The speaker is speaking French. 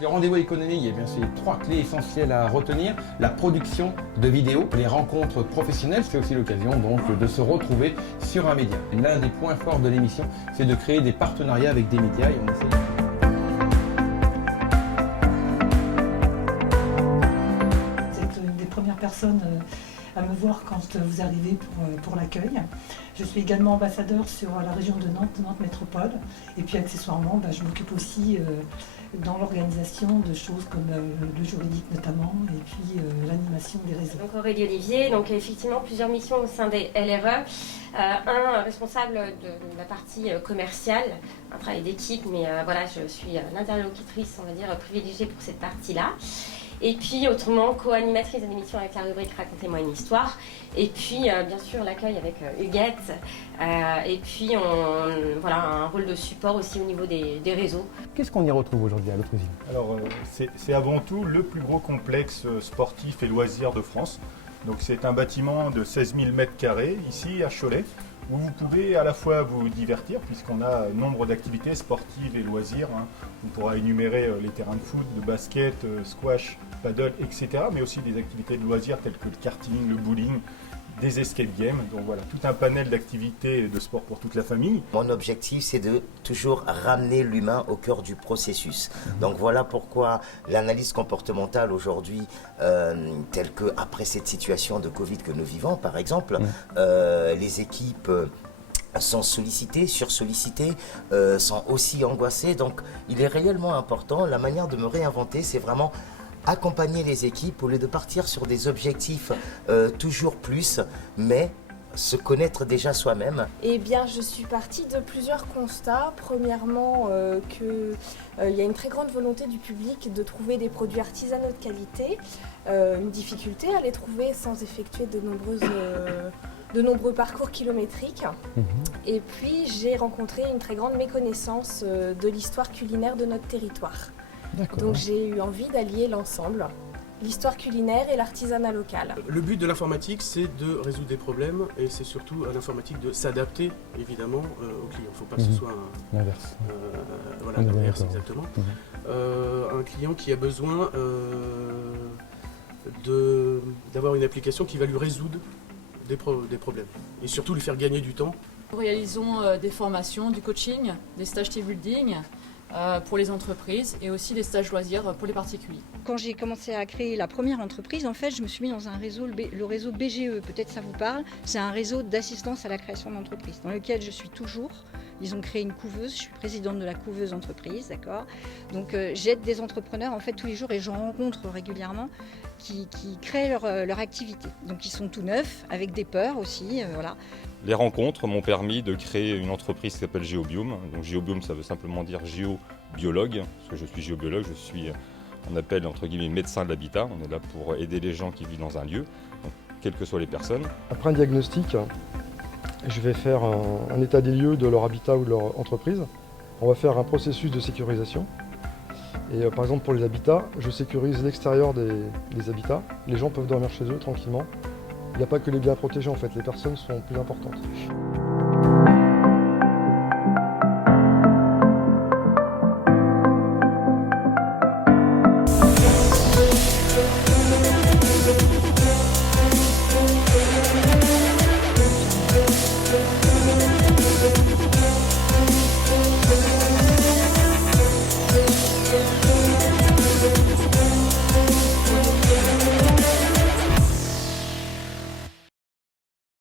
Le rendez-vous économique, il y a bien sûr 3 clés essentielles à retenir. La production de vidéos, les rencontres professionnelles, c'est aussi l'occasion donc de se retrouver sur un média. L'un des points forts de l'émission, c'est de créer des partenariats avec des médias et on essaie... Vous êtes une des premières personnes à me voir quand vous arrivez pour l'accueil. Je suis également ambassadeur sur la région de Nantes, Nantes Métropole. Et puis accessoirement, je m'occupe aussi dans l'organisation de choses comme le juridique notamment, et puis l'animation des réseaux. Donc Aurélie Olivier, donc effectivement plusieurs missions au sein des LRE. Un responsable de la partie commerciale, un travail d'équipe, mais voilà, je suis l'interlocutrice, on va dire, privilégiée pour cette partie-là. Et puis autrement, co-animatrice de l'émission avec la rubrique Racontez-moi une histoire. Et puis bien sûr l'accueil avec Huguette. Et puis voilà, un rôle de support aussi au niveau des réseaux. Qu'est-ce qu'on y retrouve aujourd'hui à l'autre usine? Alors c'est avant tout le plus gros complexe sportif et loisirs de France. Donc c'est un bâtiment de 16 000 m² ici à Cholet, où vous pouvez à la fois vous divertir, puisqu'on a nombre d'activités sportives et loisirs. On pourra énumérer les terrains de foot, de basket, squash, paddle, etc. Mais aussi des activités de loisirs telles que le karting, le bowling, des escape games. Donc voilà, tout un panel d'activités de sport pour toute la famille. Mon objectif, c'est de toujours ramener l'humain au cœur du processus. Donc voilà pourquoi l'analyse comportementale aujourd'hui, telle que après cette situation de Covid que nous vivons, par exemple, les équipes sont sollicitées, sursollicitées, sont aussi angoissées. Donc il est réellement important, la manière de me réinventer, c'est vraiment accompagner les équipes au lieu de partir sur des objectifs toujours plus, mais se connaître déjà soi-même. Eh bien, je suis partie de plusieurs constats. Premièrement, qu'il y a une très grande volonté du public de trouver des produits artisanaux de qualité, une difficulté à les trouver sans effectuer de nombreux parcours kilométriques. Et puis, j'ai rencontré une très grande méconnaissance de l'histoire culinaire de notre territoire. Donc j'ai eu envie d'allier l'ensemble, l'histoire culinaire et l'artisanat local. Le but de l'informatique, c'est de résoudre des problèmes et c'est surtout à l'informatique de s'adapter évidemment au client. Il ne faut pas que ce soit l'inverse. Voilà, l'inverse exactement. Un client qui a besoin d'avoir une application qui va lui résoudre des problèmes et surtout lui faire gagner du temps. Nous réalisons des formations, du coaching, des stages team building pour les entreprises et aussi des stages loisirs pour les particuliers. Quand j'ai commencé à créer la première entreprise, en fait, je me suis mis dans un réseau, le réseau BGE, peut-être ça vous parle. C'est un réseau d'assistance à la création d'entreprise dans lequel je suis toujours. Ils ont créé une couveuse, je suis présidente de la couveuse entreprise, d'accord. Donc j'aide des entrepreneurs en fait tous les jours et j'en rencontre régulièrement qui créent leur activité. Donc ils sont tout neufs, avec des peurs aussi, voilà. Les rencontres m'ont permis de créer une entreprise qui s'appelle Géobiome. Donc Géobiome, ça veut simplement dire géobiologue, parce que je suis géobiologue, je suis, on appelle entre guillemets médecin de l'habitat. On est là pour aider les gens qui vivent dans un lieu, donc, quelles que soient les personnes. Après un diagnostic, je vais faire un état des lieux de leur habitat ou de leur entreprise. On va faire un processus de sécurisation. Et par exemple pour les habitats, je sécurise l'extérieur des habitats. Les gens peuvent dormir chez eux tranquillement. Il n'y a pas que les biens protégés en fait, les personnes sont plus importantes.